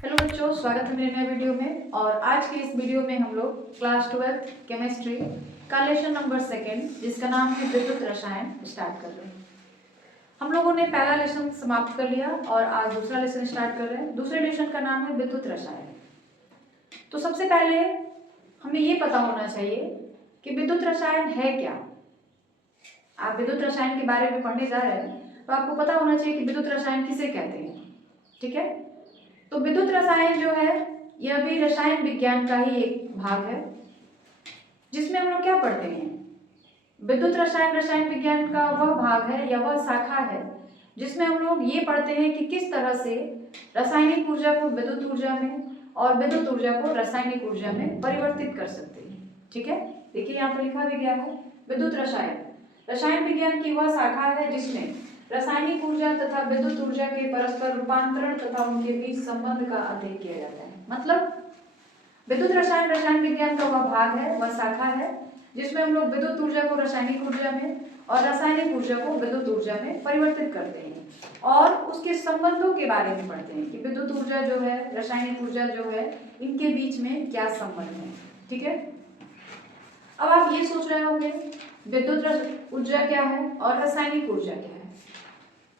Hello बच्चों, स्वागत है मेरे नए वीडियो में। और आज के इस वीडियो में हम लोग क्लास 12 केमिस्ट्री का लेसन नंबर 2 जिसका नाम है विद्युत रसायन स्टार्ट कर रहे हैं। हम लोगों ने पहला लेसन समाप्त कर लिया और आज दूसरा लेसन स्टार्ट कर रहे हैं। दूसरे लेसन का नाम है विद्युत रसायन। तो सबसे पहले हमें ये पता होना चाहिए कि विद्युत रसायन है क्या। आप विद्युत रसायन के बारे में पढ़ने जा रहे हैं तो आपको पता होना चाहिए कि विद्युत रसायन किसे कहते हैं। ठीक है, तो विद्युत रसायन जो है यह भी रसायन विज्ञान का ही एक भाग है, जिसमें हम लोग क्या पढ़ते हैं। विद्युत रसायन रसायन विज्ञान का वह भाग है या वह शाखा है जिसमें हम लोग ये पढ़ते हैं कि किस तरह से रासायनिक ऊर्जा को विद्युत ऊर्जा में और विद्युत ऊर्जा को रासायनिक ऊर्जा में परिवर्तित कर सकते हैं। ठीक है, देखिए यहाँ पर लिखा भी गया है विद्युत रसायन रसायन विज्ञान की वह शाखा है जिसमें रासायनिक ऊर्जा तथा विद्युत ऊर्जा के परस्पर रूपांतरण तथा उनके बीच संबंध का अध्ययन किया जाता है। मतलब विद्युत रसायन रसायन विज्ञान का वह भाग है, वह शाखा है जिसमें हम लोग विद्युत ऊर्जा को रासायनिक ऊर्जा में और रासायनिक ऊर्जा को विद्युत ऊर्जा में परिवर्तित करते हैं और उसके संबंधों के बारे में पढ़ते हैं कि विद्युत ऊर्जा जो है रासायनिक ऊर्जा जो है इनके बीच में क्या संबंध है। ठीक है, अब आप ये सोच रहे होंगे विद्युत ऊर्जा क्या है और रासायनिक ऊर्जा क्या है।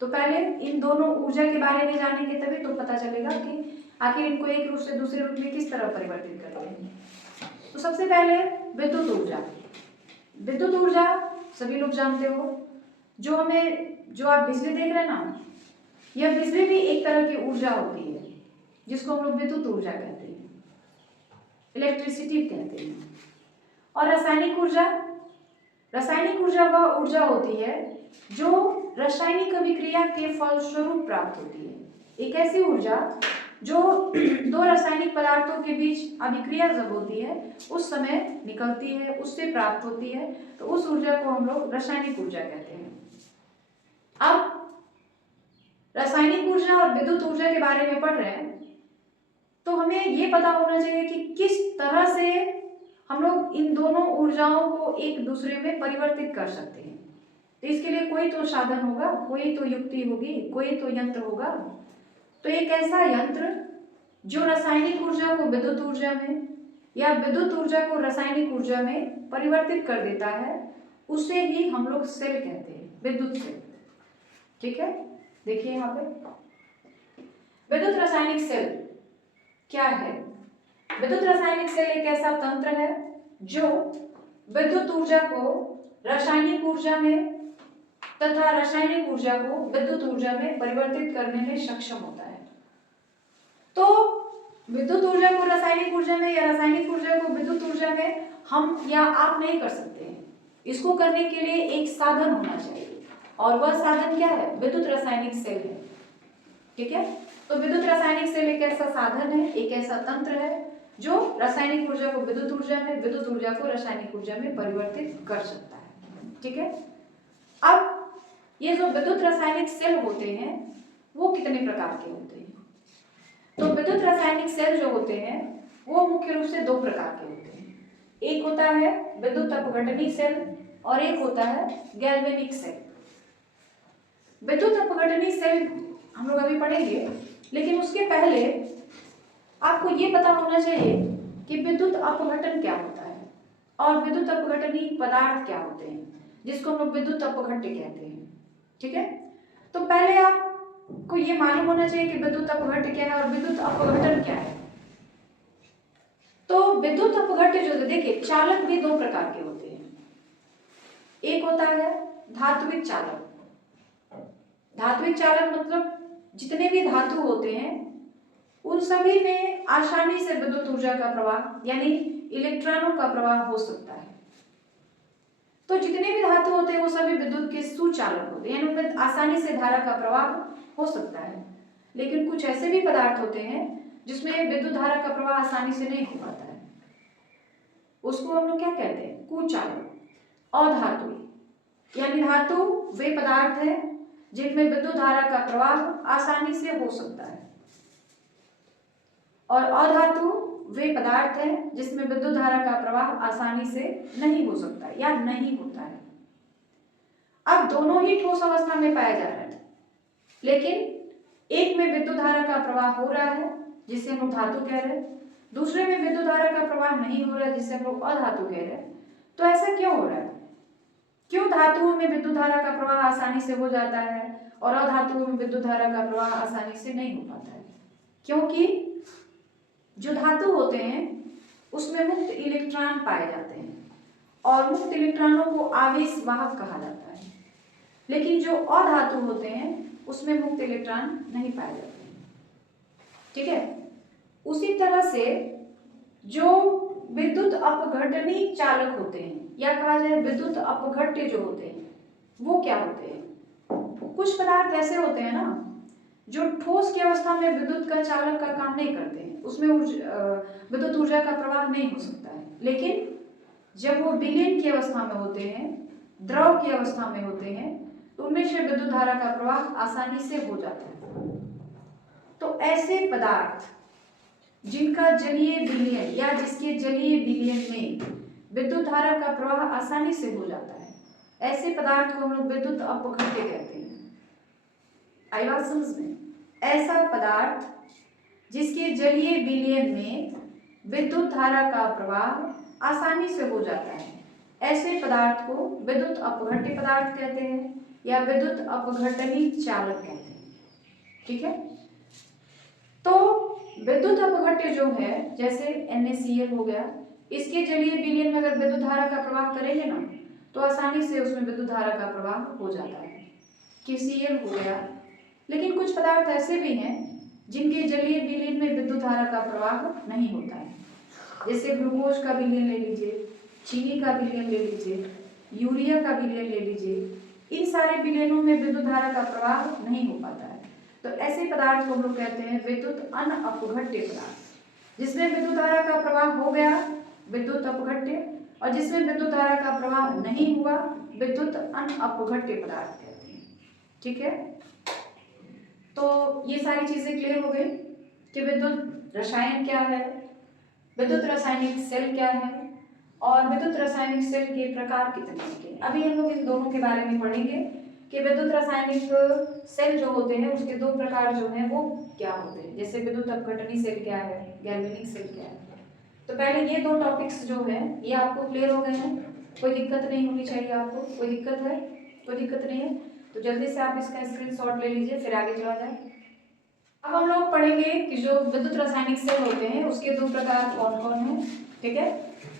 तो पहले इन दोनों ऊर्जा के बारे में जानेंगे तभी तो पता चलेगा कि आखिर इनको एक रूप से दूसरे रूप में किस तरह परिवर्तित करते हैं। तो सबसे पहले विद्युत ऊर्जा। विद्युत ऊर्जा सभी लोग जानते हो, जो आप बिजली देख रहे हैं ना, यह बिजली भी एक तरह की ऊर्जा होती है जिसको हम लोग विद्युत ऊर्जा कहते हैं, इलेक्ट्रिसिटी कहते हैं। और रासायनिक ऊर्जा वह ऊर्जा होती है जो रासायनिक अभिक्रिया के फलस्वरूप प्राप्त होती है। एक ऐसी ऊर्जा जो दो रासायनिक पदार्थों के बीच अभिक्रिया जब होती है उस समय निकलती है, उससे प्राप्त होती है, तो उस ऊर्जा को हम लोग रासायनिक ऊर्जा कहते हैं। अब रासायनिक ऊर्जा और विद्युत ऊर्जा के बारे में पढ़ रहे हैं तो हमें ये पता होना चाहिए कि किस तरह से हम लोग इन दोनों ऊर्जाओं को एक दूसरे में परिवर्तित कर सकते हैं। तो इसके लिए कोई तो साधन होगा, कोई तो युक्ति होगी, कोई तो यंत्र होगा। तो एक ऐसा यंत्र जो रासायनिक ऊर्जा को विद्युत ऊर्जा में या विद्युत ऊर्जा को रासायनिक ऊर्जा में परिवर्तित कर देता है उसे ही हम लोग सेल कहते हैं, विद्युत सेल। ठीक है, देखिए यहाँ पे विद्युत रासायनिक सेल क्या है। विद्युत रासायनिक सेल एक ऐसा तंत्र है जो विद्युत ऊर्जा को रासायनिक ऊर्जा में तथा रासायनिक ऊर्जा को विद्युत ऊर्जा में परिवर्तित करने में सक्षम होता है। तो विद्युत ऊर्जा को रासायनिक ऊर्जा में या रासायनिक ऊर्जा को विद्युत ऊर्जा में हम या आप नहीं कर सकते हैं। इसको करने के लिए एक साधन होना चाहिए और वह साधन क्या है, विद्युत रासायनिक सेल है। ठीक है, तो विद्युत रासायनिक सेल एक ऐसा साधन है, एक ऐसा तंत्र है जो रासायनिक ऊर्जा को विद्युत ऊर्जा में, विद्युत ऊर्जा को रासायनिक ऊर्जा में परिवर्तित कर सकता है। ठीक है, अब ये जो विद्युत रासायनिक सेल होते हैं वो कितने प्रकार के होते हैं। तो विद्युत रासायनिक सेल जो होते हैं वो मुख्य रूप से दो प्रकार के होते हैं। एक होता है विद्युत अपघटनी सेल और एक होता है गैल्वेनिक सेल। विद्युत अपघटनी सेल हम लोग अभी पढ़ेंगे, लेकिन उसके पहले आपको ये पता होना चाहिए कि विद्युत अपघटन क्या होता है और विद्युत अपघटनी पदार्थ क्या होते हैं, जिसको हम लोग विद्युत अपघट्य कहते हैं। ठीक है, तो पहले आपको ये मालूम होना चाहिए कि विद्युत अपघट्य क्या है और विद्युत अपघटन क्या है। तो विद्युत अपघट्य जो देखिए, चालक भी दो प्रकार के होते हैं। एक होता है धात्विक चालक। धात्विक चालक मतलब जितने भी धातु होते हैं उन सभी में आसानी से विद्युत ऊर्जा का प्रवाह यानी इलेक्ट्रॉनों का प्रवाह हो सकता है। तो जितने भी धातु होते हैं वो सभी विद्युत के सुचालक होते हैं, यानी उनमें आसानी से धारा का प्रवाह हो सकता है। लेकिन कुछ ऐसे भी पदार्थ होते हैं जिसमें विद्युत धारा का प्रवाह आसानी से नहीं हो पाता है, उसको हम लोग क्या कहते हैं, कुचालक। अधातु यानी धातु वे पदार्थ हैं जिनमें विद्युत धारा का प्रवाह आसानी से हो सकता है और अधातु वे पदार्थ हैं जिसमें विद्युत धारा का प्रवाह आसानी से नहीं हो सकता या नहीं होता है। अब दोनों ही ठोस अवस्था में पाया जा रहा है, लेकिन एक में विद्युत धारा का प्रवाह हो रहा है जिसे हम लोग धातु कह रहे हैं, दूसरे में विद्युत धारा का प्रवाह नहीं हो रहा है जिसे हम लोग अधातु कह रहे हैं। तो ऐसा क्यों हो रहा है? क्यों धातुओं में विद्युत धारा का प्रवाह आसानी से हो जाता है और अधातुओं में विद्युत धारा का प्रवाह आसानी से नहीं हो पाता है? क्योंकि जो धातु होते हैं उसमें मुक्त इलेक्ट्रॉन पाए जाते हैं और मुक्त इलेक्ट्रॉनों को आवेश वाहक कहा जाता है, लेकिन जो अधातु होते हैं उसमें मुक्त इलेक्ट्रॉन नहीं पाए जाते हैं। ठीक है, उसी तरह से जो विद्युत अपघटनी चालक होते हैं या कहा जाए विद्युत अपघट्य जो होते हैं वो क्या होते हैं? कुछ पदार्थ ऐसे होते हैं ना जो ठोस की अवस्था में विद्युत का चालक का काम नहीं करते हैं, उसमें विद्युत ऊर्जा का प्रवाह नहीं हो सकता है, लेकिन जब वो विलीन की अवस्था में होते हैं, द्रव की अवस्था में होते हैं, तो उनमें से विद्युत धारा का प्रवाह आसानी से हो जाता है। तो ऐसे पदार्थ जिनका जलीय विलयन या जिसके जलीय विलयन में विद्युत धारा का प्रवाह आसानी से हो जाता है, ऐसे पदार्थ को हम लोग विद्युत अपघट्य कहते हैं। आई बात समझ में? ऐसा पदार्थ जिसके जलीय विलयन में विद्युत धारा का प्रवाह आसानी से हो जाता है, ऐसे पदार्थ को विद्युत अपघट्य पदार्थ कहते हैं या विद्युत अपघटनी चालक कहते हैं। ठीक है, तो विद्युत अपघट्य जो है जैसे NaCl हो गया, इसके जलीय विलयन में अगर विद्युत धारा का प्रवाह करेंगे ना तो आसानी से उसमें विद्युत धारा का प्रवाह हो जाता है। KCl हो गया, लेकिन कुछ पदार्थ ऐसे भी हैं जिनके जलीय विलयन में विद्युत धारा का प्रवाह नहीं होता है, जैसे ग्लूकोज का विलयन ले लीजिए, चीनी का विलयन ले लीजिए, यूरिया का विलयन ले लीजिए, इन सारे विलयनों में विद्युत धारा का प्रवाह नहीं हो पाता है। तो ऐसे पदार्थ को हम लोग कहते हैं विद्युत अनअपघट्य पदार्थ। जिसमें विद्युत धारा का प्रवाह हो गया विद्युत अपघट्य, और जिसमें विद्युत धारा का प्रवाह नहीं हुआ विद्युत अनअपघट्य पदार्थ कहते हैं। ठीक है, तो ये सारी चीजें क्लियर हो गई कि विद्युत रसायन क्या है, विद्युत रासायनिक सेल क्या है और विद्युत रासायनिक सेल के प्रकार कितने हैं। अभी हम लोग इन दोनों के बारे में पढ़ेंगे कि विद्युत रासायनिक सेल जो होते हैं उसके दो प्रकार जो हैं वो क्या होते हैं, जैसे विद्युत अपघटनी सेल क्या है, गैल्वेनिक सेल क्या है। तो पहले ये दो टॉपिक्स जो है ये आपको क्लियर हो गए हैं, कोई दिक्कत नहीं होनी चाहिए आपको। कोई दिक्कत है? कोई दिक्कत नहीं है तो जल्दी से आप इसका स्क्रीनशॉट ले लीजिए, फिर आगे चला जाए। अब हम लोग पढ़ेंगे कि जो विद्युत रासायनिक सेल होते हैं उसके दो प्रकार कौन कौन हैं। ठीक है,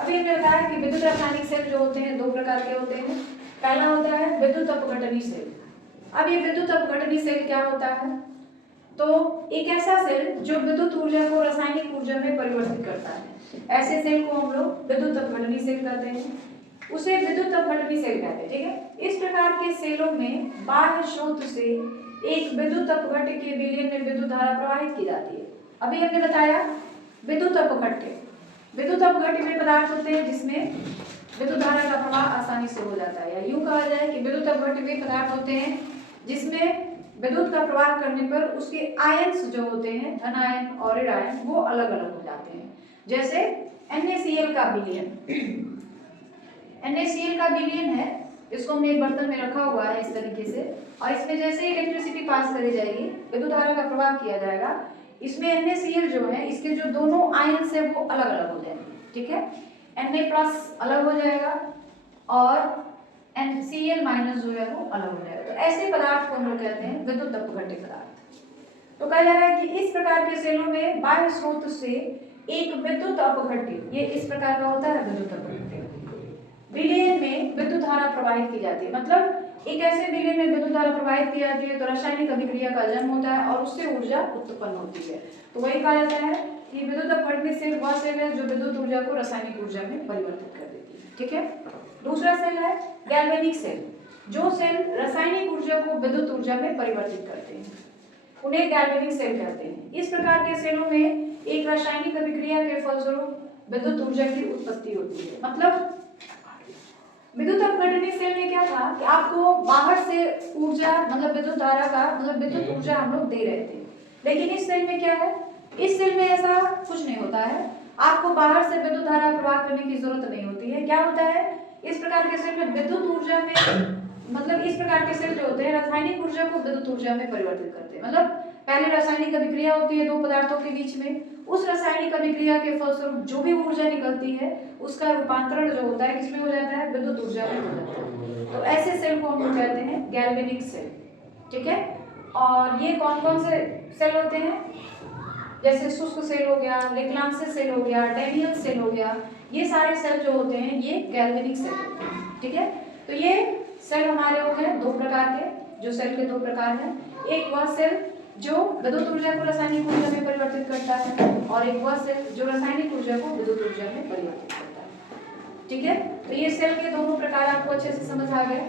अभी हमने बताया कि विद्युत रासायनिक सेल जो होते हैं दो प्रकार के होते हैं। पहला होता है विद्युत अपघटनी सेल। अब ये विद्युत अपघटनी सेल क्या होता है? तो एक ऐसा सेल जो विद्युत ऊर्जा को रासायनिक ऊर्जा में परिवर्तित करता है, ऐसे सेल को हम लोग विद्युत अपघटनी सेल कहते हैं, उसे विद्युत अपघटनी सेल कहते हैं। ठीक है, इस प्रकार के सेलों में बाह्य स्रोत से एक विद्युत अपघट्य के विलयन में विद्युत धारा प्रवाहित की जाती है। अभी हमने बताया विद्युत अपघट्य, विद्युत अपघट्य में पदार्थ होते हैं जिसमें विद्युत धारा का प्रवाह आसानी से हो जाता है, या यूं कहा जाए कि विद्युत अपघट्य में पदार्थ होते हैं जिसमें विद्युत का प्रवाह करने पर उसके आयन्स जो होते हैं धन आयन और ऋण आयन वो अलग अलग हो जाते हैं। जैसे NaCl का विलयन, NaCl का विलयन है, इसको हमने एक बर्तन में रखा हुआ है इस तरीके से, और इसमें जैसे ही इलेक्ट्रिसिटी पास करी जाएगी विद्युत धारा का प्रवाह किया जाएगा, इसमें NaCl जो है इसके जो दोनों आयन्स है वो अलग अलग हो जाएंगे। ठीक है, Na+ अलग हो जाएगा और Cl- जो है वो अलग हो जाएगा। तो ऐसे पदार्थ को हम लोग कहते हैं विद्युत अपघट्य पदार्थ। तो कहा जा रहा है कि इस प्रकार के सेलों में बाह्य स्रोत से एक विद्युत अपघट्य, ये इस प्रकार का होता है विद्युत अपघट्य, विलयन में विद्युत धारा प्रवाहित की जाती है। मतलब एक ऐसे विलयन में विद्युत धारा प्रवाहित की जाती है तो रासायनिक अभिक्रिया का जन्म होता है और उससे ऊर्जा उत्पन्न होती है। तो वही कहा जाता है कि विद्युत अपघटनी सेल वह सेल है जो विद्युत ऊर्जा को रासायनिक ऊर्जा में परिवर्तित कर देती है। ठीक है, दूसरा सेल है गैल्वेनिक सेल। जो सेल रासायनिक ऊर्जा को विद्युत ऊर्जा में परिवर्तित करते हैं उन्हें गैल्वेनिक सेल कहते हैं। इस प्रकार के सेलों में एक रासायनिक अभिक्रिया के फलस्वरूप विद्युत ऊर्जा की उत्पत्ति होती है। मतलब विद्युत अपघटनी सेल में क्या था कि आपको बाहर से ऊर्जा मतलब विद्युत धारा का मतलब विद्युत ऊर्जा हम लोग दे रहे थे, लेकिन इस सेल में क्या है, इस सेल में ऐसा कुछ नहीं होता है, आपको बाहर से विद्युत धारा प्रवाह करने की जरूरत नहीं होती है। क्या होता है, इस प्रकार के सेल में विद्युत ऊर्जा में मतलब इस प्रकार के सेल जो होते हैं रासायनिक ऊर्जा को विद्युत ऊर्जा में परिवर्तित करते हैं। मतलब पहले रासायनिक अभिक्रिया होती है दो पदार्थों के बीच में, उस रासायनिक अभिक्रिया के फलस्वरूप जो भी ऊर्जा निकलती है उसका रूपांतरण जो होता है किसमें हो जाता है, विद्युत ऊर्जा में हो जाता है। तो ऐसे सेल को हम लोग कहते हैं गैल्वेनिक सेल। ठीक है, और ये कौन कौन से सेल होते हैं, जैसे शुष्क सेल हो गया, लेक्लांसे सेल हो गया, डेनियल सेल हो गया, ये सारे सेल जो होते हैं ये गैल्वेनिक सेल होते हैं। ठीक है, तो ये सेल हमारे हो गए दो प्रकार के, जो सेल के दो प्रकार हैं। एक वह सेल जो विद्युत ऊर्जा को रासायनिक ऊर्जा में परिवर्तित करता है, और एक वह सेल जो रासायनिक ऊर्जा को विद्युत ऊर्जा में परिवर्तित करता है। ठीक है, तो ये सेल के दोनों प्रकार आपको अच्छे से समझ आ गए।